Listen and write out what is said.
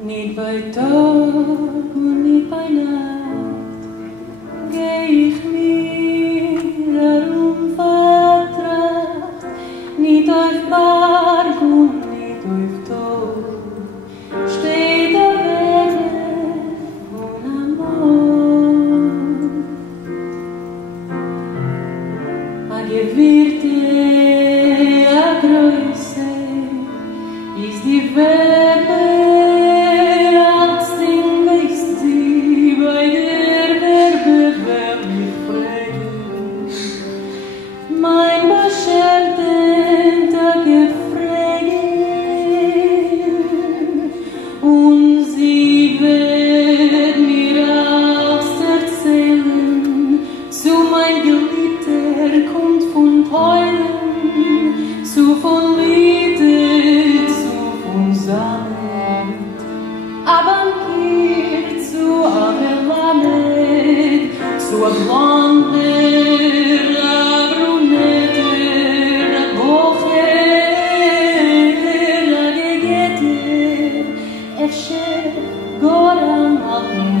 Niet bij dag und niet bij nacht geh ich mir darum vertracht, niet auf Berg und niet auf Tod, steht der Weg von Amor. A gewirrte, a Größe ist die Wärme. Mein beschämter Gefrage und sie wird mir alles erzählen. Zu mein Geliebter kommt von Heulen, zu von Liebe, zu von Samet, aber hier zu Abelamed, zu Blonde. Goran